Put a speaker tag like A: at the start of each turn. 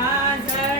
A: I Nazar